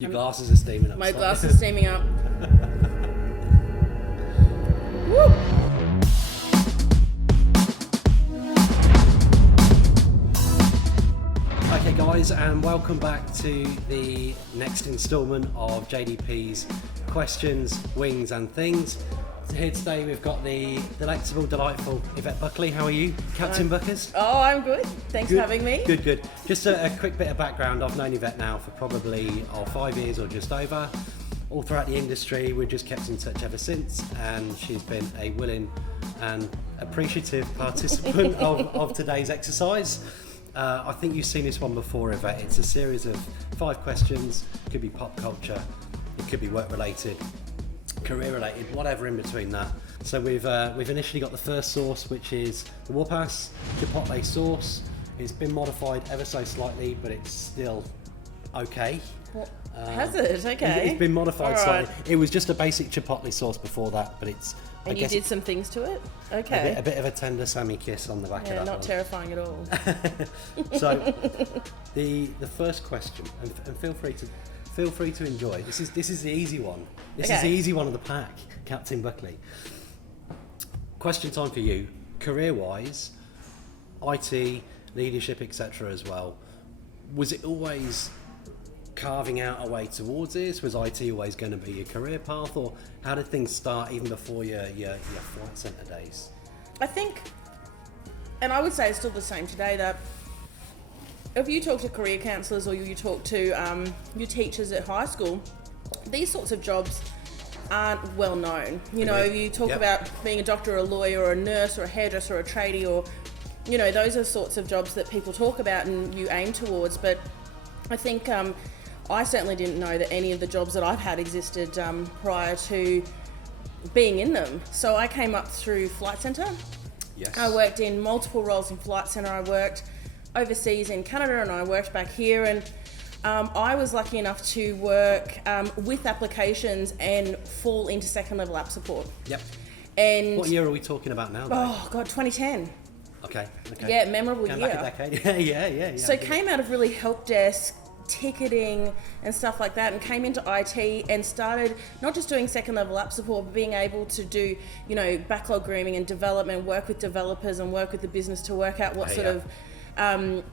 Your glasses are steaming up. My glasses are steaming up. Woo! Okay guys, and welcome back to the next instalment of JDP's Questions, Wings and Things. Here today we've got the delectable, delightful Yvette Buckley. How are you, Captain Buckers? Oh, I'm good. Thanks Good. for having me. Good. Just a quick bit of background. I've known Yvette now for probably 5 years or just over. All throughout the industry, we've just kept in touch ever since, and she's been a willing and appreciative participant of today's exercise. I think you've seen this one before, Yvette. It's a series of 5 questions. It could be pop culture, it could be work related, career related, whatever in between that. So we've initially got the first sauce, which is the Whoop-Ass Chipotle sauce. It's been modified ever so slightly, but it's still okay. Has it? Okay. It's been modified All right. slightly. It was just a basic Chipotle sauce before that, but it's And you did some things to it? Okay. a bit of a tender Sammy kiss on the back of that not one. terrifying at all. So the first question, and feel free to enjoy. This is the easy one. This is the easy one of the pack, Captain Buckley. Question time for you. Career-wise, IT, leadership, etc. as well. Was it always carving out a way towards this? Was IT always going to be your career path, or how did things start even before your flight centre days? I think, and I would say it's still the same today, that if you talk to career counsellors or you talk to your teachers at high school, these sorts of jobs aren't well known. You know, you talk about being a doctor or a lawyer or a nurse or a hairdresser or a tradie, or, you know, those are sorts of jobs that people talk about and you aim towards. But I think I certainly didn't know that any of the jobs that I've had existed prior to being in them. So I came up through Flight Centre. Yes. I worked in multiple roles in Flight Centre. I worked overseas in Canada and I worked back here, and I was lucky enough to work with applications and fall into second level app support. Yep. And What year are we talking about now, though? oh god, 2010. Okay. Yeah, memorable Going year. back a decade. yeah. So came out of really help desk, ticketing and stuff like that, and came into IT and started not just doing second level app support, but being able to do, you know, backlog grooming and development, work with developers and work with the business to work out what sort of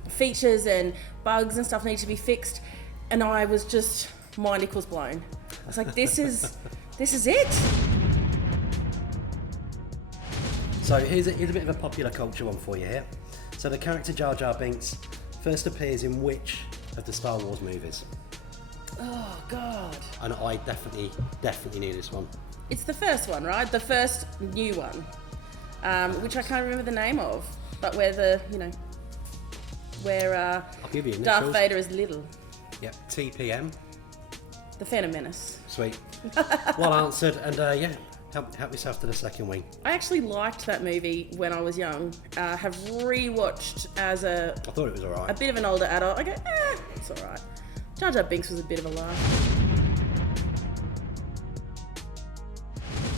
features and bugs and stuff need to be fixed. And I was just mind equals blown. I was like, this is it. So here's a bit of a popular culture one for you here. So the character Jar Jar Binks first appears in which of the Star Wars movies? Oh god. And I definitely knew this one. It's the first one, right? The first new one, which I can't remember the name of, but where I'll give you Darth initials. Vader is little. Yep, TPM. The Phantom Menace. Sweet. Well answered, and help yourself to the second wing. I actually liked that movie when I was young. Have rewatched as I thought it was a alright. bit of an older adult. I go, it's all right. Jar Jar Binks was a bit of a laugh.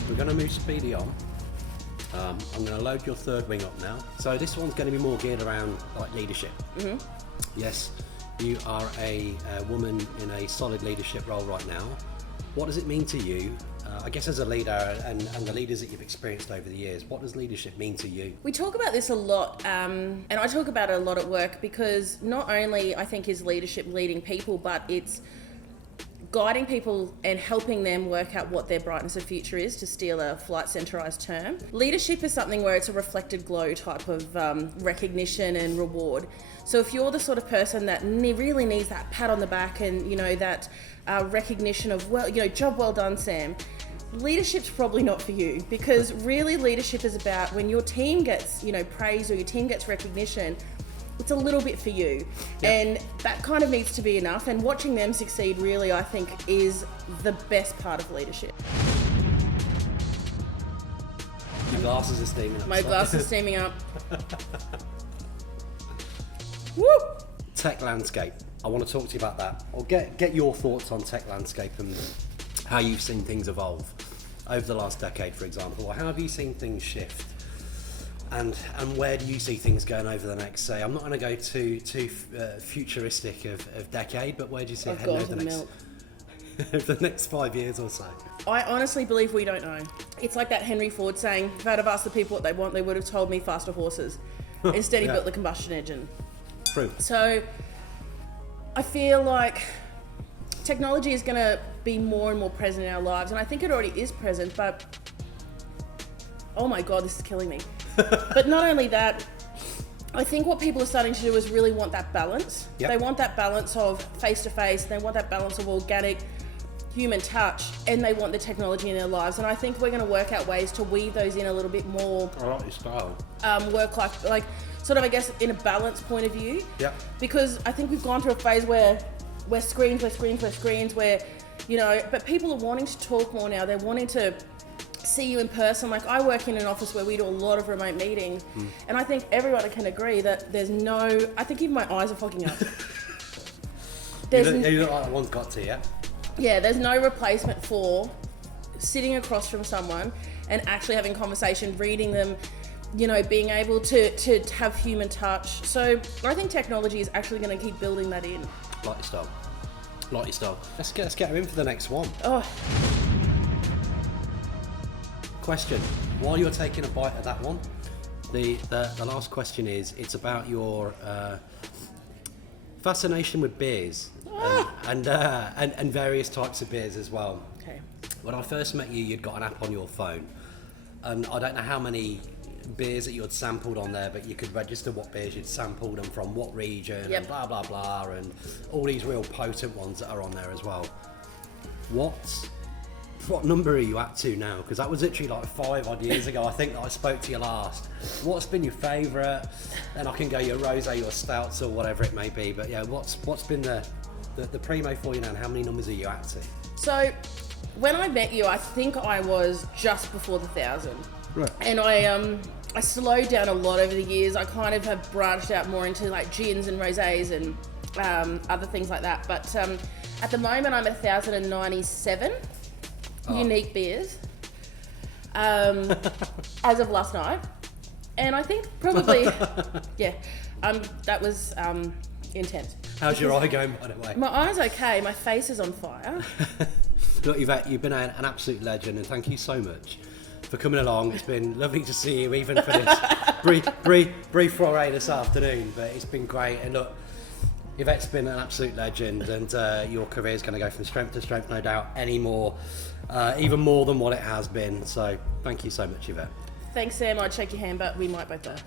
We're going to move speedy on. I'm going to load your third wing up now. So this one's going to be more geared around like leadership. Mm-hmm. Yes, you are a woman in a solid leadership role right now. What does it mean to you? I guess as a leader and the leaders that you've experienced over the years, what does leadership mean to you? We talk about this a lot, and I talk about it a lot at work, because not only I think is leadership leading people, but it's guiding people and helping them work out what their brightness of future is, to steal a Flight Centreized term. Leadership is something where it's a reflected glow type of recognition and reward. So if you're the sort of person that really needs that pat on the back and, you know, that recognition of, well, you know, job well done, Sam, leadership's probably not for you, because really leadership is about when your team gets, you know, praise or your team gets recognition, it's a little bit for you. Yep. And that kind of needs to be enough, and watching them succeed really, I think, is the best part of leadership. Your glasses are steaming up. My glasses are steaming up. Woo! Tech landscape. I want to talk to you about that. Or get your thoughts on tech landscape and how you've seen things evolve over the last decade, for example. Or how have you seen things shift? And where do you see things going over the next, say, I'm not going to go too futuristic of decade, but where do you see it heading over the next over the next 5 years or so? I honestly believe we don't know. It's like that Henry Ford saying, if I'd have asked the people what they want, they would have told me faster horses. Instead he built the combustion engine. True. So I feel like technology is going to be more and more present in our lives, and I think it already is present, but oh my God, this is killing me. But not only that, I think what people are starting to do is really want that balance. Yep. They want that balance of face-to-face, they want that balance of organic human touch, and they want the technology in their lives. And I think we're going to work out ways to weave those in a little bit more. I like your style. Work-life, like sort of, I guess, in a balanced point of view. Yeah. Because I think we've gone through a phase where we're screens, where, you know, but people are wanting to talk more now. They're wanting to see you in person. Like, I work in an office where we do a lot of remote meetings, and I think everyone can agree that there's no, I think even my eyes are fogging up. You look like that one's got to, yeah? Yeah, there's no replacement for sitting across from someone and actually having conversation, reading them, you know, being able to have human touch. So I think technology is actually going to keep building that in. Like your style. Let's get her in for the next one. Oh. Question: while you're taking a bite of that one, the last question is, it's about your fascination with beers and various types of beers as well. Okay. When I first met you, you'd got an app on your phone, and I don't know how many beers that you had sampled on there, but you could register what beers you'd sampled and from what region, and blah blah blah, and all these real potent ones that are on there as well. What number are you at to now? Because that was literally like 5 odd years ago, I think, that I spoke to you last. What's been your favourite? Then I can go your rosé, your stouts, or whatever it may be. But yeah, what's been the primo for you now, and how many numbers are you at to? So when I met you, I think I was just before the 1,000. Right. And I slowed down a lot over the years. I kind of have branched out more into like gins and rosés and other things like that. But at the moment, I'm at 1,097 unique beers as of last night. And I think probably, that was intense. How's your eye going, by the way? My eye's okay. My face is on fire. Look, Yvette, you've been an absolute legend, and thank you so much for coming along. It's been lovely to see you, even for this brief foray this afternoon, but it's been great. And look, Yvette's been an absolute legend, and your career's going to go from strength to strength, no doubt, even more than what it has been. So thank you so much, Yvette. Thanks, Sam. I'd shake your hand, but we might both die.